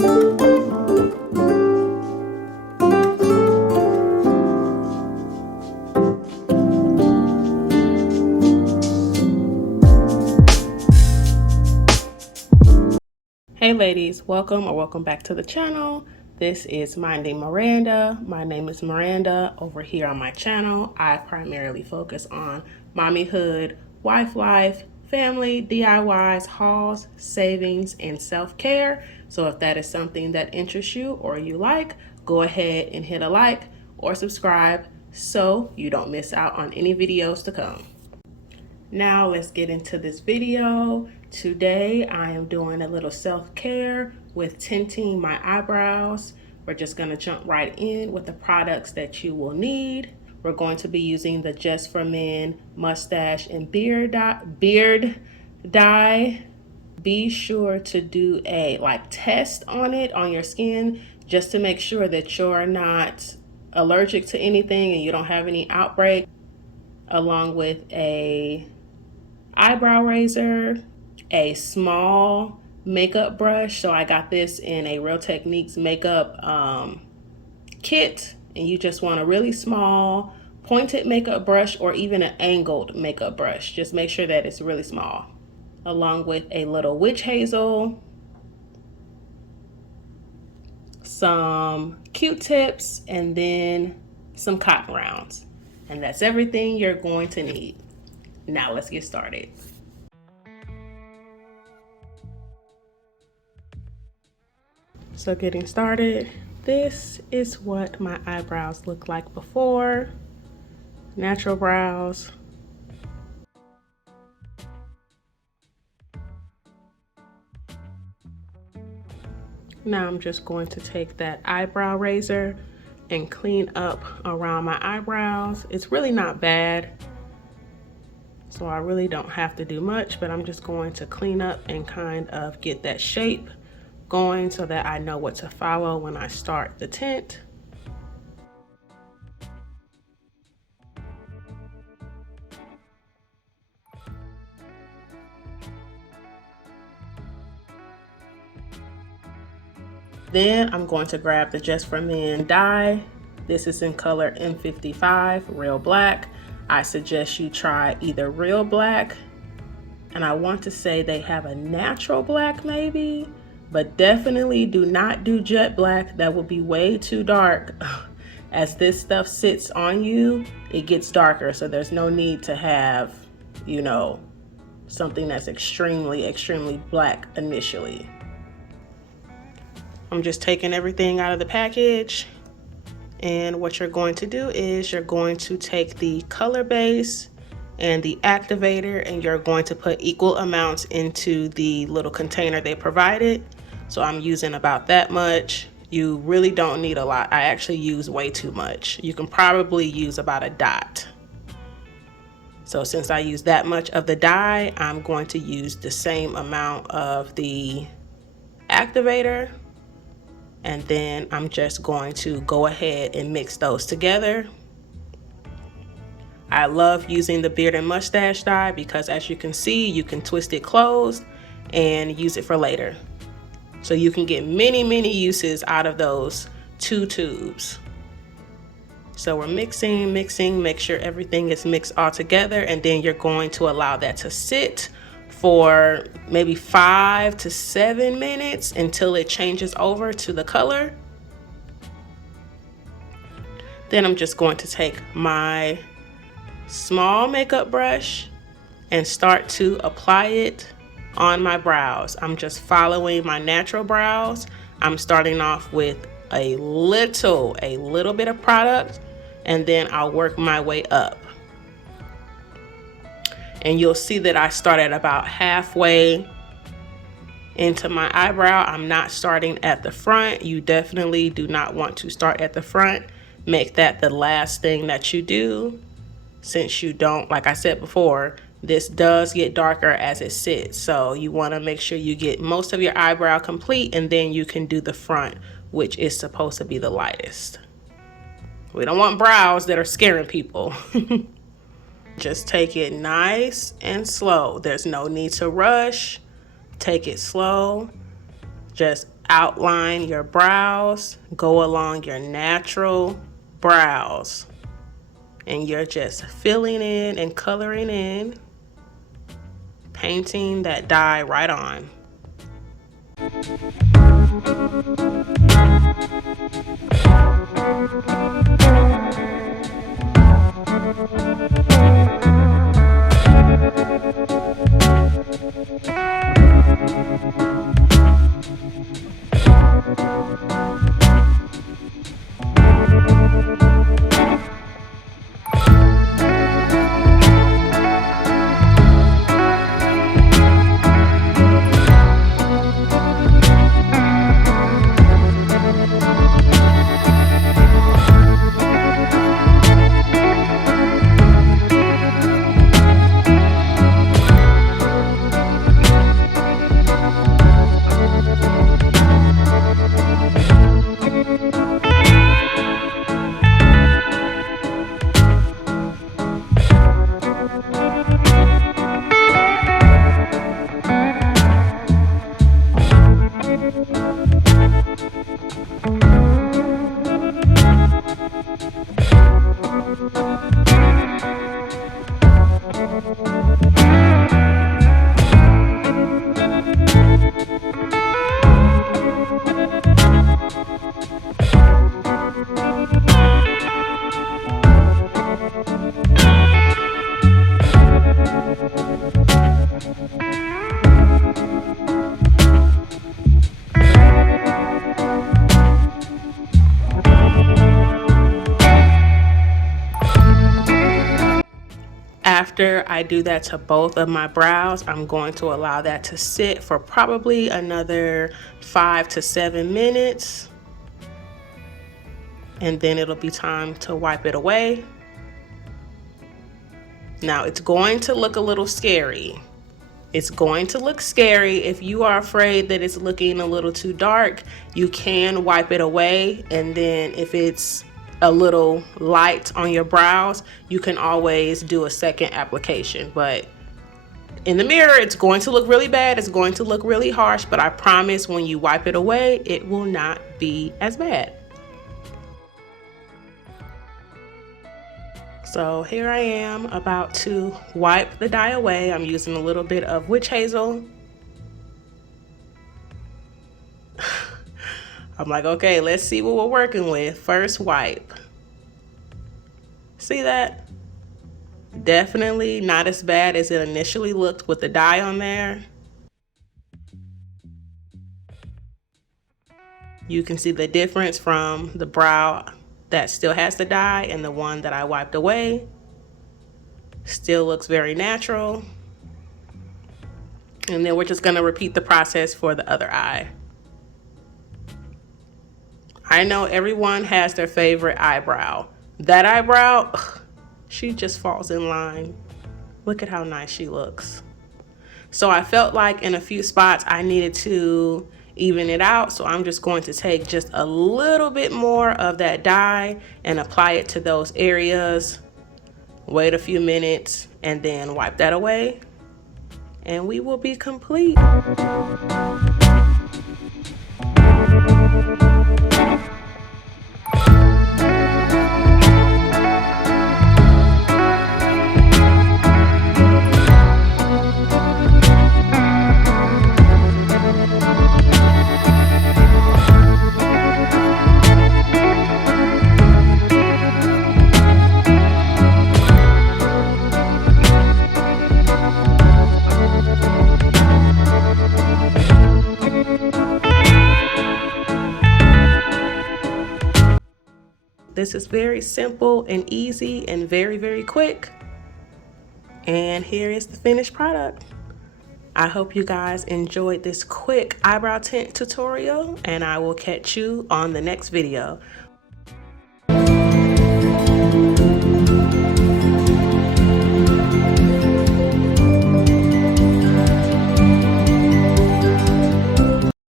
Hey ladies, welcome back to the channel. This is Minding Miranda. My name is Miranda. Over here on my channel, I primarily focus on mommyhood, wife life, family, DIYs, hauls, savings, and self-care. So if that is something that interests you or you like, go ahead and hit a like or subscribe so you don't miss out on any videos to come. Now let's get into this video. Today I am doing a little self-care with tinting my eyebrows. We're just going to jump right in with the products that you will need. We're going to be using the Just for Men mustache and beard dye. Be sure to do a test on it on your skin just to make sure that you're not allergic to anything and you don't have any outbreak, along with a eyebrow razor, a small makeup brush. So I got this in a Real Techniques makeup kit, and you just want a really small pointed makeup brush or even an angled makeup brush. Just make sure that it's really small. Along with a little witch hazel, some Q-tips, and then some cotton rounds. And that's everything you're going to need. Now let's get started. So getting started, this is what my eyebrows look like before. Natural brows. Now I'm just going to take that eyebrow razor and clean up around my eyebrows. It's really not bad, so I really don't have to do much, but I'm just going to clean up and kind of get that shape going so that I know what to follow when I start the tint. Then I'm going to grab the Just for Men dye. This is in color M55, Real Black. I suggest you try either Real Black, and I want to say they have a natural black maybe, but definitely do not do jet black. That will be way too dark. As this stuff sits on you, it gets darker, so there's no need to have, you know, something that's extremely black initially. I'm just taking everything out of the package, and what you're going to do is you're going to take the color base and the activator, and you're going to put equal amounts into the little container they provided. So I'm using about that much. You really don't need a lot. I actually use way too much. You can probably use about a dot. So since I use that much of the dye, I'm going to use the same amount of the activator. And then I'm just going to go ahead and mix those together. I love using the beard and mustache dye because, as you can see, you can twist it closed and use it for later. So you can get many uses out of those 2 tubes. So we're mixing, make sure everything is mixed all together, and then you're going to allow that to sit for maybe 5 to 7 minutes until it changes over to the color. Then I'm just going to take my small makeup brush and start to apply it on my brows. I'm just following my natural brows. I'm starting off with a little bit of product, and then I'll work my way up. And you'll see that I start at about halfway into my eyebrow. I'm not starting at the front. You definitely do not want to start at the front. Make that the last thing that you do, since you don't, like I said before, this does get darker as it sits. So you want to make sure you get most of your eyebrow complete, and then you can do the front, which is supposed to be the lightest. We don't want brows that are scaring people. Just take it nice and slow. There's no need to rush. Take it slow. Just outline your brows, go along your natural brows, and you're just filling in and coloring in, painting that dye right on. After I do that to both of my brows, I'm going to allow that to sit for probably another 5 to 7 minutes. And then it'll be time to wipe it away. Now it's going to look a little scary. It's going to look scary. If you are afraid that it's looking a little too dark, you can wipe it away. And then if it's a little light on your brows, you can always do a second application. But in the mirror, it's going to look really bad. It's going to look really harsh, but I promise when you wipe it away, it will not be as bad. So here I am about to wipe the dye away. I'm using a little bit of witch hazel. I'm like, okay, let's see what we're working with. First wipe. See that? Definitely not as bad as it initially looked with the dye on there. You can see the difference from the brow that still has the dye and the one that I wiped away. Still looks very natural. And then we're just gonna repeat the process for the other eye. I know everyone has their favorite eyebrow. That eyebrow, she just falls in line. Look at how nice she looks. So I felt like in a few spots I needed to even it out, so I'm just going to take just a little bit more of that dye and apply it to those areas. Wait a few minutes and then wipe that away, and we will be complete. This is very simple and easy and very, very quick. And here is the finished product. I hope you guys enjoyed this quick eyebrow tint tutorial, and I will catch you on the next video.